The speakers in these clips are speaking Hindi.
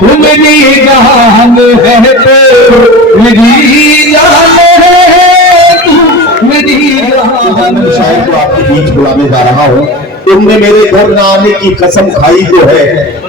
तू मेरी जान है तो मेरी जान है, तू मेरी जान। शायद तो आपके बीच बुलाने जा रहा हूँ। तुमने मेरे घर न आने की कसम खाई तो है,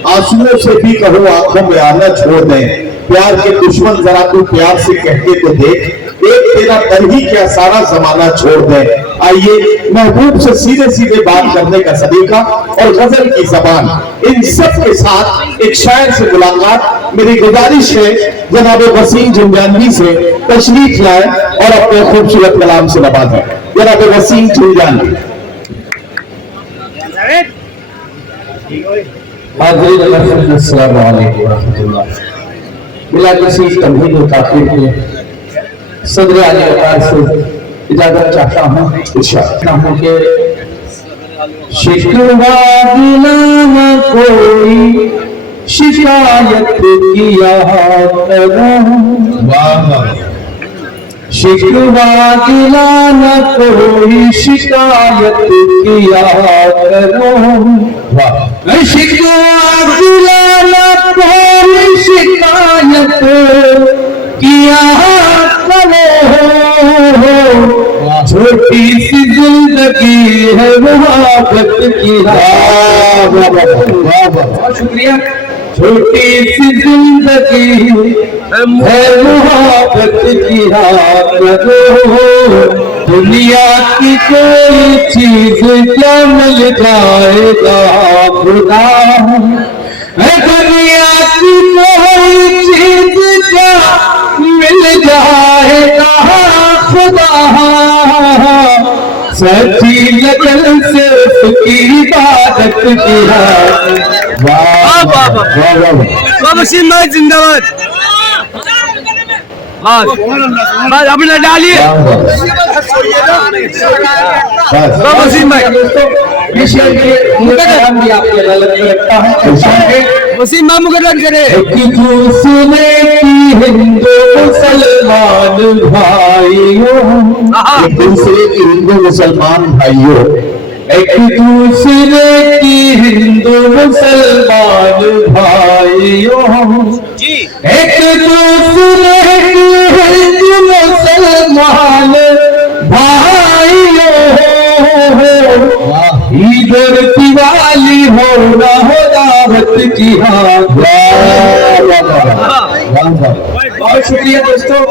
आंसुओं से भी कहो आंखों में आना छोड़ दें। प्यार के दुश्मन जरा तू प्यार से कहते तो देख, एक तेरा दर ही क्या सारा जमाना छोड़ दे। आइए महबूब से सीधे सीधे बात करने का सलीका और गजल की जबान, इन सब के साथ एक शायर से मुलाकात। मेरी गुजारिश है जनाब वसीम झुंझानवी से तशरीफ लाए और अपने खूबसूरत कलाम से नवाजें। जनाब वसीम झुंझानवी। बिला किसी तमहीद व ताक़ीद के सदर आले वक़ार से इजाजत चाहता हूँ। चाहता हूँ कि शिकवा गिला न कोई शिकायत किया करो, शिकवा गिला न कोई शिकायत किया करो, शिकवा गिला न कोई शिकायत किया करो। छोटी सी जिंदगी है मोहब्बत की, बहुत शुक्रिया। छोटी सी जिंदगी है मोहब्बत की करो। दुनिया की कोई चीज क्या मिल जाएगा खुदा, दुनिया की कोई चीज क्या मिल जाएगा खुदा। सच्ची लगन से उसकी इबादत की है। वाह वाह वाह, वसीम भाई जिंदाबाद। बस अभी न डालिए वसीम भाई। वसीम मामू का रन करे। दूसरे की हिंदू मुसलमान भाइयों, एक दूसरे की हिंदू मुसलमान भाइयों, एक दूसरे की हिंदू मुसलमान भाइयों, एक दूसरे की हिंदू मुसलमान भाइयों, ईद दिवाली हो ना हो दावत की। बहुत शुक्रिया दोस्तों।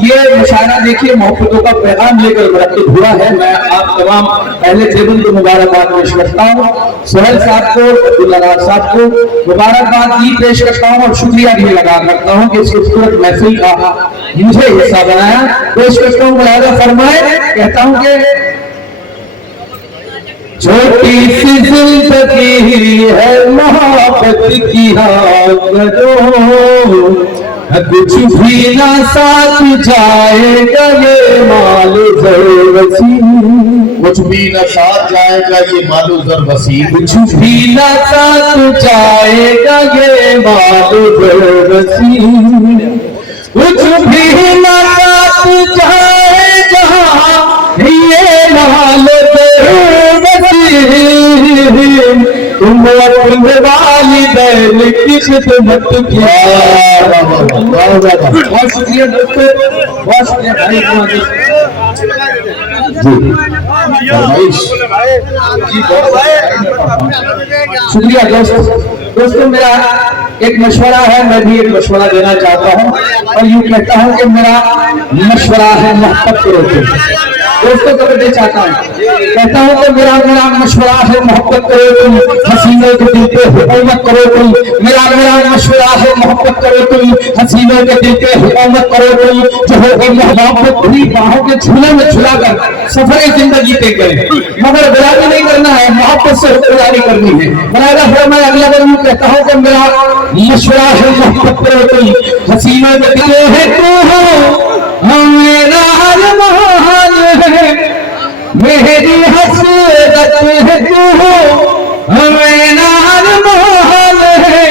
ये मुशायरा देखिए मोहब्बतों का पैगाम लेकर बरकत हुआ है। मैं आप तमाम पहले टेबल को मुबारकबाद पेश करता हूँ। सोहेल साहब को, अब्दुल्ला राज साहब को मुबारकबाद भी पेश करता हूँ और शुक्रिया भी अदा करता हूँ कि इस खूबसूरत महफिल का मुझे हिस्सा बनाया। पेश करता हूँ, मुलाहिजा फरमाए। कहता हूँ कि छोटी सी जिंदगी है मोहब्बत की करो, कुछ भी ना साथ जाएगा ये मालो ज़र वसीम, कुछ भी न साथ जाएगा ये मालो ज़र वसीम, कुछ भी ना साथ जाएगा ये मालो ज़र वसीम, कुछ भी ना साथ जाएगा ये मालो ज़र वसीम। तुम अपने वालिदैन की खिदमत किया। बहुत शुक्रिया दोस्तों, बहुत शुक्रिया भाई। शुक्रिया दोस्तों। मेरा एक मशवरा है, मैं भी एक मशवरा देना चाहता हूँ और यूँ कहता हूँ कि मेरा मशवरा है मोहब्बत करो दोस्तों को मैं चाहता हूँ। कहता हूँ कि मेरा मशवरा है मोहब्बत करो तुम, हसीनों के दिल पे हुकूमत करो तुम। मेरा मशवरा है मोहब्बत करो तुम, हसीनों के दिल पे हुकूमत करो तुम। जो होगी मोहब्बत भरी बाहों के झूले में झुलाकर सफर जिंदगी तय करें, मगर गुलामी नहीं करना है, मोहब्बत से गुलामी करनी है। मैं अगला बार कहता हूँ कि मेरा मशवरा है मोहब्बत करो तुम, हसीनों के दिल है तू हो मेरा अरमान है, मेरी हसरत है तू हो मेरा अरमान है,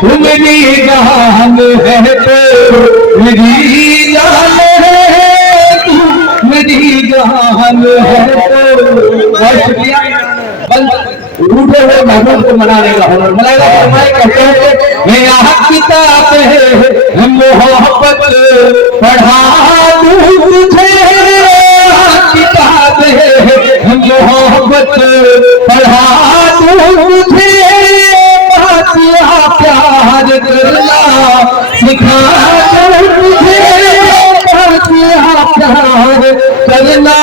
तू मेरी जान है तो मेरी जान है, तू मेरी जान है तो। बहुत शुक्रिया। रूठे हुए महबूब को मनाने का हुनर। मलाइका फरमाए कहते हैं कि मैं यहाँ की किताब है मोहब्बत पढ़ा दूं तुझे, किताब है मोहब्बत पढ़ा दूं तुझे, बातिया प्यार करना सिखा दूं तुझे, बातिया प्यार करना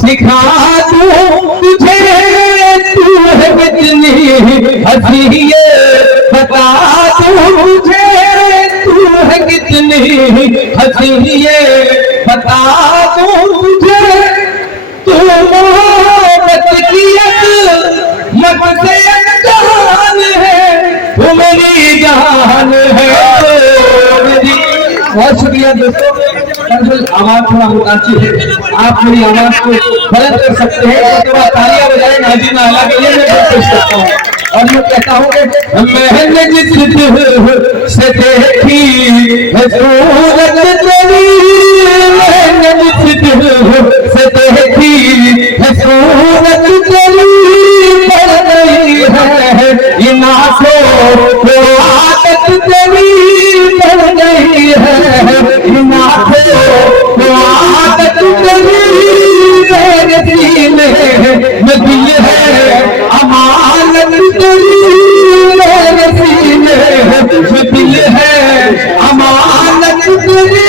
सिखा दूं तुझे, तू है कितनी हंसी ये बता दूं तुझे, तू है कितनी हंसी ये बता दूं तुझे, तू मोहब्बत की मत से जान है, तू मेरी जान है, मेरी। बहुत शुक्रिया दोस्तों। आवाज थोड़ा मुतासिर है, आप मेरी आवाज को बुलंद कर सकते हैं तो थोड़ा तालियां बजाएं नाज़रीन आला के लिए। मैं पेश करता हूँ और मैं कहता हूँ कि मैंने जिस दिल से देखी है सूरत तेरी, मैंने जिस दिल से देखी है सूरत तेरी, पर नहीं है इन आँखों को आदत तेरी, पर नहीं है इन आँखों को आदत तेरी, मेरे सीने में दिल है अमानत तेरी, मेरे सीने में दिल है अमानत तेरी,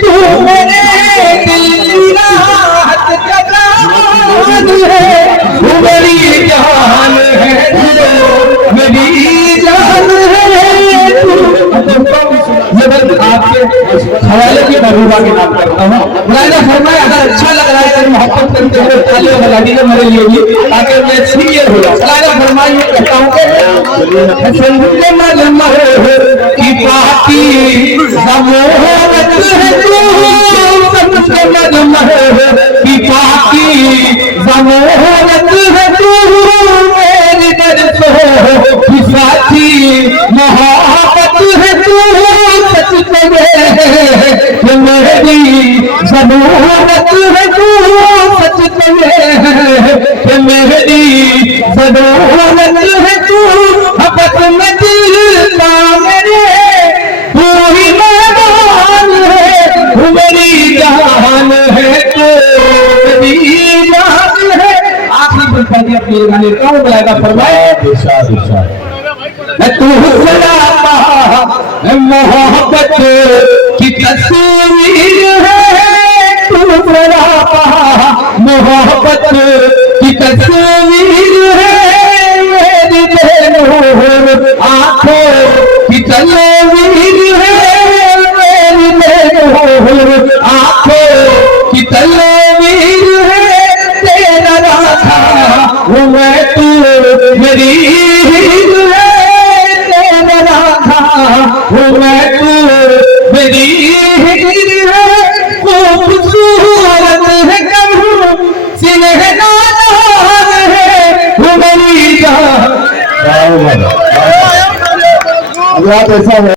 तू मेरे दिल की राहत का जान है, तू मेरी जान है, तू मेरी जान है। आपके हवाले की महबूबा के नाम करता हूँ। मुलायना फरमाए अगर अच्छा लग रहा है तो मोहब्बत करते हुए तालियां बजा दीजिए मेरे लिए भी, ताकि मैं सीनियर हो जाऊँ। मुलायना फरमाए ये कहता हूँ कि संगीत मजमा की पाकी ज़मोहरत है तू, संगीत मजमा की पाकी ज़मोहरत है तू, मेरी दर्दों की साथी मोहब्बत है तू, सच कहे मेरी ज़रूरत है तू, सच कहे मेरी ज़रूरत है तू, बस मैं दिल का मेरे तू ही मेहमान है, तू मेरी जान है, तू मेरी जान है। आखिरी बंदी अपने गाने का बुलाएगा फरमाए तू मोहब्बत की तस्वीर है, तू मोहब्बत की तस्वीर है, मेरी बेनूर आँखों की तस्वीर है, मेरी बेनूर आँखों की तस्वीर है, तेरा राधा हूँ मैं तू मेरी हीर है, तेरा राधा हूँ मैं तू मेरी हीर है, खूबसूरत है कभी सिलहदार है, तू मेरी जान। अब ऐसा है